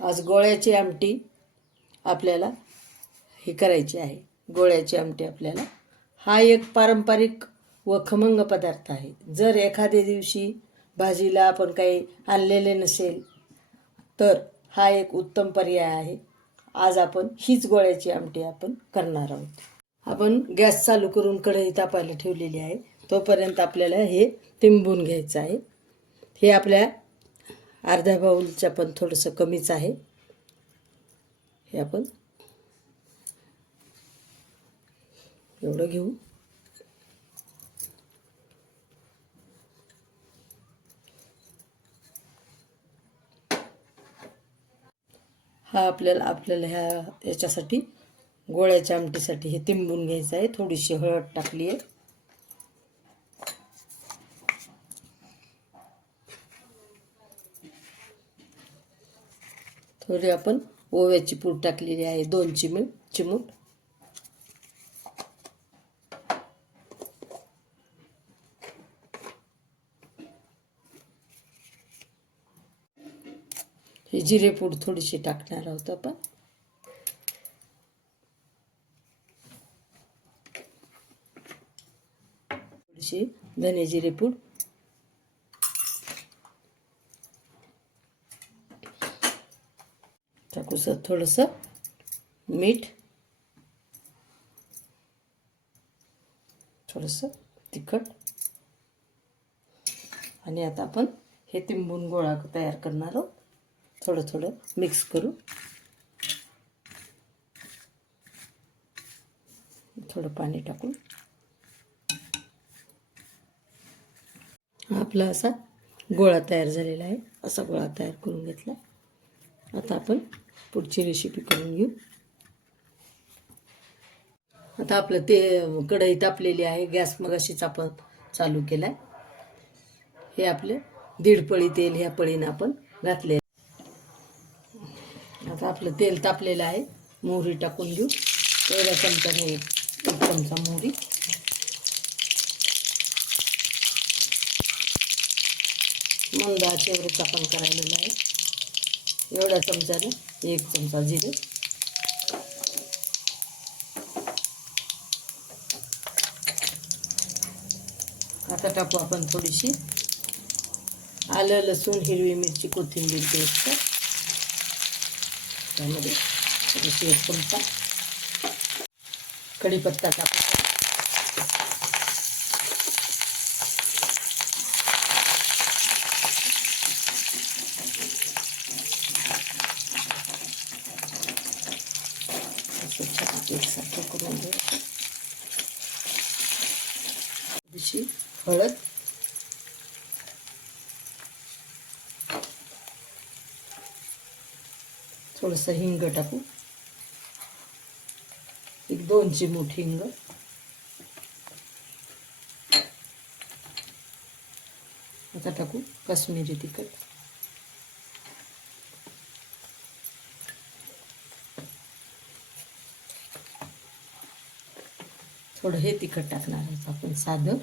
आज गोळ्याची आमटी आपल्याला हे करायची आहे. गोळ्याची आमटी आपल्याला. हा एक पारंपरिक व खमंग पदार्थ आहे. जर एखाद्या दिवशी भाजीला आपण काही आणलेले नसेल तर हा एक उत्तम पर्याय आहे. आज आपण हीच गोळ्याची आमटी आपण करणार आहोत. आपण गॅस चालू करून कढई तापायला ठेवलेली आहे. तोपर्यंत आपल्याला हे तिंबून घ्यायचं आहे. हे आपल्या अर्ध्या बाऊलच्या पण थोडंसं कमीच आहे. हे आपण एवढं घेऊ. हा आपल्याला आपल्याला ह्या याच्यासाठी गोळ्याच्या आमटीसाठी हे तिंबून घ्यायचं आहे. थोडीशी हळद टाकली आहे. थोडी आपण ओव्याची पूड टाकलेली आहे दोन चिमूट चिमूट ही जिरेपूड थोडीशी टाकणार आहोत आपण. थोडीशी धने जिरेपूड टाकूसं थोडंसं मीठ थोडंसं तिखट. आणि आता आपण हे तिंबून गोळा तयार करणार आहोत. थोडं थोडं मिक्स करू थोडं पाणी टाकून. आपला असा गोळा तयार झालेला आहे. असा गोळा तयार करून घेतला. आता आपण पुढची रेसिपी करून घेऊ. आता आपलं ते कढई तापलेली आहे गॅस मग अशीच आपण चालू केला आहे हे आपलं दीड पळी तेल ह्या पळीनं आपण घातले आता आपलं तेल तापलेलं आहे मोहरी टाकून घेऊ. तेवढ्या चमचा हे एक चमचा मोहरी. मंद आचेवरच आपण करायलेलं आहे. एवढ्या चमच्याने एक चमचा जिरे. आता टाकू आपण थोडीशी आलं लसूण हिरवी मिरची कोथिंबीर पेस्ट. त्यामध्ये थोडीशी एक चमचा. कढीपत्ता टाकू असं छान एकसारखं करून घेऊ थोडीशी हळद. थोडंसं हिंग टाकू. एक दोन चिमूट हिंग. आता टाकू काश्मीरी तिखट. थोडं हे तिखट टाकणार आहोत आपण साधं.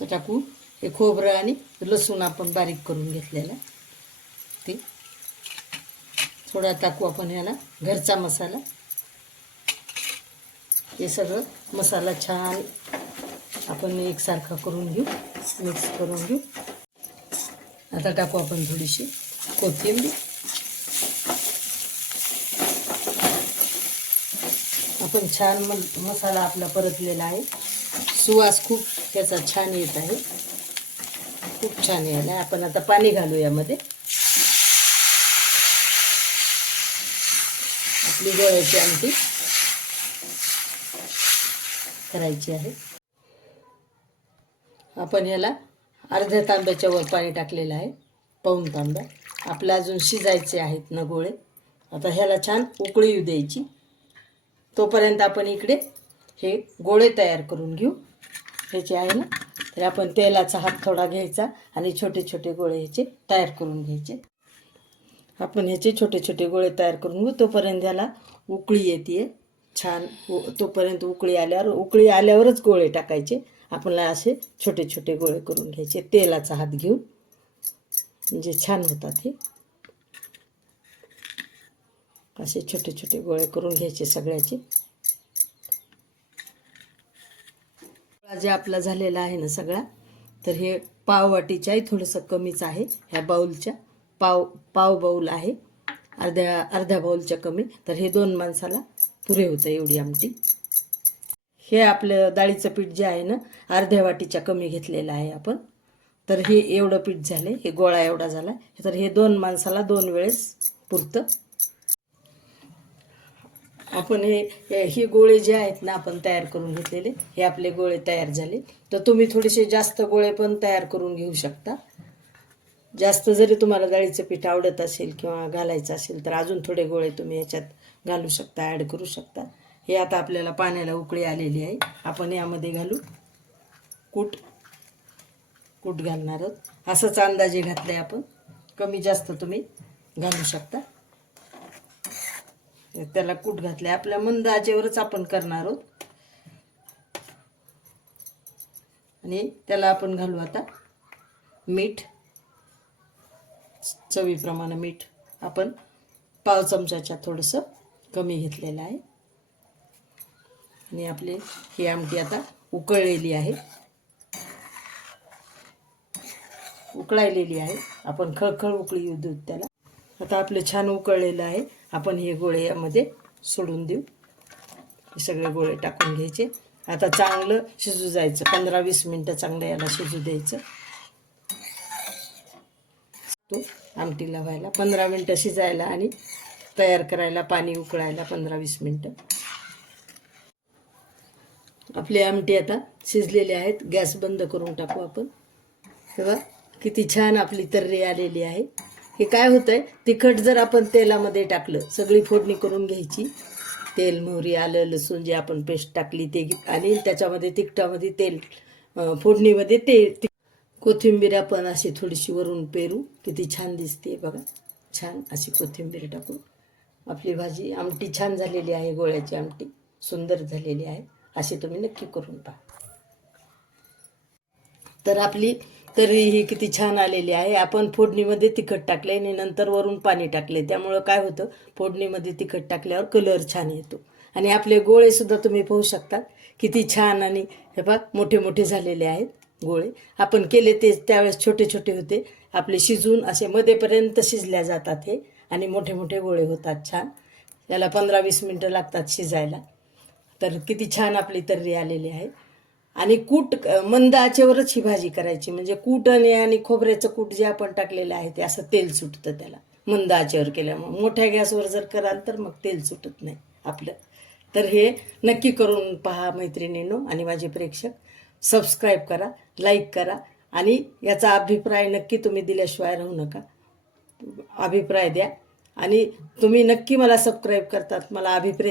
तर टाकू. हे खोबरं आणि लसूण आपण बारीक करून घेतलेला. ते. थोडा टाकू आपण याला घरचा मसाला. हे सगळं मसाला छान आपण एकसारखा करून घेऊ मिक्स करून घेऊ. आता टाकू आपण थोडीशी कोथिंबीर. आपण छान म मसाला आपला परतलेला आहे. सुवास खूप त्याचा छान येत आहे. खूप छान यायला आहे. आपण आता पाणी घालू यामध्ये. आपली गोळ्याची आमटी करायची आहे. आपण याला अर्ध्या तांब्याच्या वर पाणी टाकलेलं आहे. पाऊन तांब्या आपल्या अजून शिजायचे आहेत ना गोळे. आता ह्याला छान उकळी येऊ द्यायची. तोपर्यंत आपण इकडे हे गोळे तयार करून घेऊ. ह्याचे आहे ना तर आपण तेलाचा हात थोडा घ्यायचा आणि छोटे छोटे गोळे ह्याचे तयार करून घ्यायचे. आपण ह्याचे छोटे छोटे गोळे तयार करून घेऊ तोपर्यंत ह्याला उकळी येते छान तोपर्यंत उकळी आल्यावर उकळी आल्यावरच गोळे टाकायचे. आपल्याला असे छोटे छोटे गोळे करून घ्यायचे. तेलाचा हात घेऊन म्हणजे छान होतात हे. असे छोटे छोटे गोळे करून घ्यायचे सगळ्याचे. जे आपला झालेला आहे ना सगळा तर हे पाव वाटीच्याही थोडंसं कमीच आहे. ह्या बाऊलच्या पाव पाव बाऊल आहे. अर्ध्या अर्ध्या बाऊलच्या कमी. तर हे दोन माणसाला पुरे होतं एवढी आमटी. हे आपलं डाळीचं पीठ जे आहे ना अर्ध्या वाटीच्या कमी घेतलेलं आहे आपण. तर हे एवढं पीठ झालं हे गोळा एवढा झाला तर हे दोन माणसाला दोन वेळेस पुरतं. आपण हे हे- गोळे जे आहेत ना आपण तयार करून घेतलेले हे आपले गोळे तयार झाले. तर तुम्ही थोडेसे जास्त गोळे पण तयार करून घेऊ शकता. जास्त जरी तुम्हाला डाळीचं पीठ आवडत असेल किंवा घालायचं असेल तर अजून थोडे गोळे तुम्ही याच्यात घालू शकता ॲड करू शकता. हे आता आपल्याला पाण्याला उकळी आलेली आहे. आपण यामध्ये घालू. कूट. कूट घालणार आहोत. असंच अंदाजे घातलं आपण. कमी जास्त तुम्ही घालू शकता. त्याला कूट घातले आपल्या मंद आचेवरच आपण करणार आहोत. आणि त्याला आपण घालू आता मीठ. चवीप्रमाणे मीठ. आपण पाव चमचाच्या थोडंसं कमी घेतलेलं आहे. आणि आपली ही आमटी आता उकळलेली आहे. उकळायलेली आहे. आपण खळखळ उकळी येऊ देऊ त्याला. आता आपलं छान उकळलेलं आहे. आपण हे गोळे यामध्ये सोडून देऊ. हे सगळे गोळे टाकून घ्यायचे. आता चांगलं शिजू जायचं. पंधरा वीस मिनटं चांगलं याला शिजू द्यायचं. तो आमटीला व्हायला पंधरा मिनटं शिजायला आणि तयार करायला पाणी उकळायला पंधरा वीस मिनटं. आपली आमटी आता शिजलेले आहेत. गॅस बंद करून टाकू आपण. तेव्हा किती छान आपली तर्री आलेली आहे. हे काय होतंय? तिखट जर आपण तेलामध्ये टाकलं सगळी फोडणी करून घ्यायची. तेल मोहरी आलं लसूण जे आपण पेस्ट टाकली ते आणि त्याच्यामध्ये तिखटामध्ये तेल फोडणीमध्ये ते कोथिंबीर आपण अशी थोडीशी वरून पेरू. किती छान दिसते बघा. छान अशी कोथिंबीर टाकून. आपली भाजी आमटी छान झालेली आहे गोळ्याची आमटी. सुंदर झालेली आहे. अशी तुम्ही नक्की करून पहा. तर आपली तरी ही किती छान आलेली आहे. आपण फोडणीमध्ये तिखट टाकले आणि नंतर वरून पाणी टाकले त्यामुळं काय होतं? फोडणीमध्ये तिखट टाकल्यावर कलर छान येतो. आणि आपले गोळे सुद्धा तुम्ही पाहू शकतात किती छान आणि हे बघ मोठे मोठे झालेले आहेत गोळे. आपण केले ते त्यावेळेस छोटे छोटे होते. आपले शिजून असे मध्येपर्यंत शिजल्या जातात हे. आणि मोठे मोठे गोळे होतात छान. याला पंधरा वीस मिनटं लागतात शिजायला. तर किती छान आपली तर्री आलेली आहे. आणि कूट मंद आचेवरच ही भाजी करायची. म्हणजे कूट आणि आणि खोबऱ्याचं कूट जे आपण टाकलेलं आहे ते असं तेल सुटतं त्याला. मंद आचेवर केल्यामुळे. मोठ्या गॅसवर जर कराल तर मग तेल सुटत नाही आपलं. तर हे नक्की करून पहा मैत्रिणींनो आणि माझे प्रेक्षक. सबस्क्राईब करा लाईक करा आणि याचा अभिप्राय नक्की तुम्ही दिल्याशिवाय राहू नका. अभिप्राय द्या आणि तुम्ही नक्की मला सबस्क्राईब करतात मला अभिप्राय